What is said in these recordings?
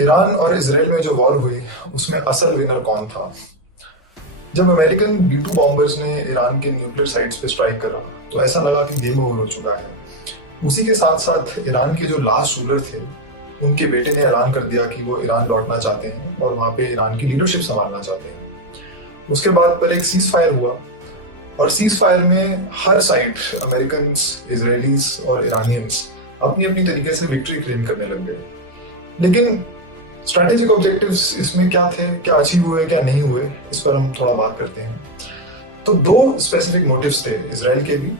Iran और Israel में जो वॉर हुई उसमें असल विनर कौन था? जब अमेरिकन B-2 बॉम्बर्स ने ईरान के न्यूक्लियर साइट्स पे स्ट्राइक करा तो ऐसा लगा कि गेम ओवर हो चुका है। उसी के साथ साथ ईरान के जो लास्ट रूलर थे उनके बेटे ने ऐलान कर दिया कि वो ईरान लौटना चाहते हैं और वहां पे ईरान की लीडरशिप संभालना चाहते हैं। उसके बाद पहले एक सीज फायर हुआ और सीज फायर में हर साइड अमेरिकन, इसराइलीज और ईरानियंस अपनी अपनी तरीके से विक्ट्री क्लेम करने लग गए। लेकिन स्ट्रैटेजिक ऑब्जेक्टिव्स इसमें क्या थे, क्या अचीव हुए, क्या नहीं हुए, इस पर हम थोड़ा बात करते हैं। तो दो स्पेसिफिक मोटिव्स थे इसराइल के भी,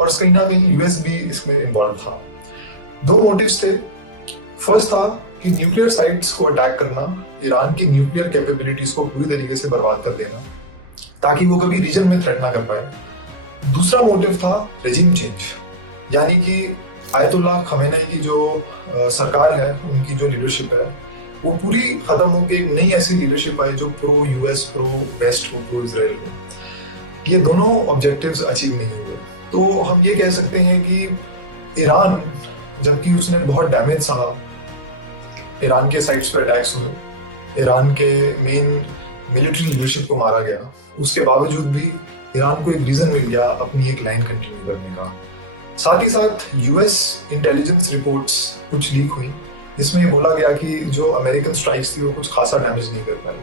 और कहीं ना कहीं यूएस भी इसमें इन्वॉल्व था। दो मोटिव्स थे। फर्स्ट था कि न्यूक्लियर साइट्स को अटैक करना, ईरान की न्यूक्लियर कैपेबिलिटीज को पूरी तरीके से बर्बाद कर देना ताकि वो कभी रीजन में थ्रेट ना कर पाए। दूसरा मोटिव था रेजिम चेंज, यानी कि आयतुल्लाह खमेनेई की जो सरकार है, उनकी जो लीडरशिप है वो पूरी खत्म होकर एक नई ऐसी लीडरशिप आई जो प्रो यूएस, प्रो वेस्ट हो, प्रो इसराइल हो। ये दोनों ऑब्जेक्टिव्स अचीव नहीं हुए। तो हम ये कह सकते हैं कि ईरान, जबकि उसने बहुत डैमेज सहा, ईरान के साइट्स पर अटैक्स हुए, ईरान के मेन मिलिट्री लीडरशिप को मारा गया, उसके बावजूद भी ईरान को एक रीजन मिल गया अपनी एक लाइन कंटिन्यू करने का। साथ ही साथ यूएस इंटेलिजेंस रिपोर्ट्स कुछ लीक हुई, इसमें बोला गया कि जो अमेरिकन स्ट्राइक्स थी वो कुछ खासा डैमेज नहीं कर पाई,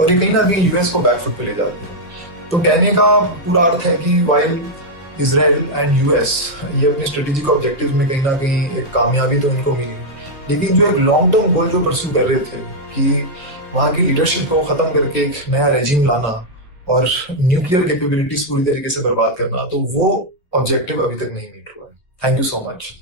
और ये कहीं ना कहीं यूएस को बैकफुट पे ले जाती है। तो कहने का पूरा अर्थ है कि वाइल इसराइल एंड यूएस ये अपने स्ट्रेटेजिक ऑब्जेक्टिव में कहीं ना कहीं एक कामयाबी तो इनको मिली, लेकिन जो एक लॉन्ग टर्म गोल जो परस्यू कर रहे थे कि वहाँ की लीडरशिप को खत्म करके एक नया रेजिम लाना और न्यूक्लियर कैपेबिलिटीज पूरी तरीके से बर्बाद करना, तो वो ऑब्जेक्टिव अभी तक नहीं मीट हुआ है। Thank you so much.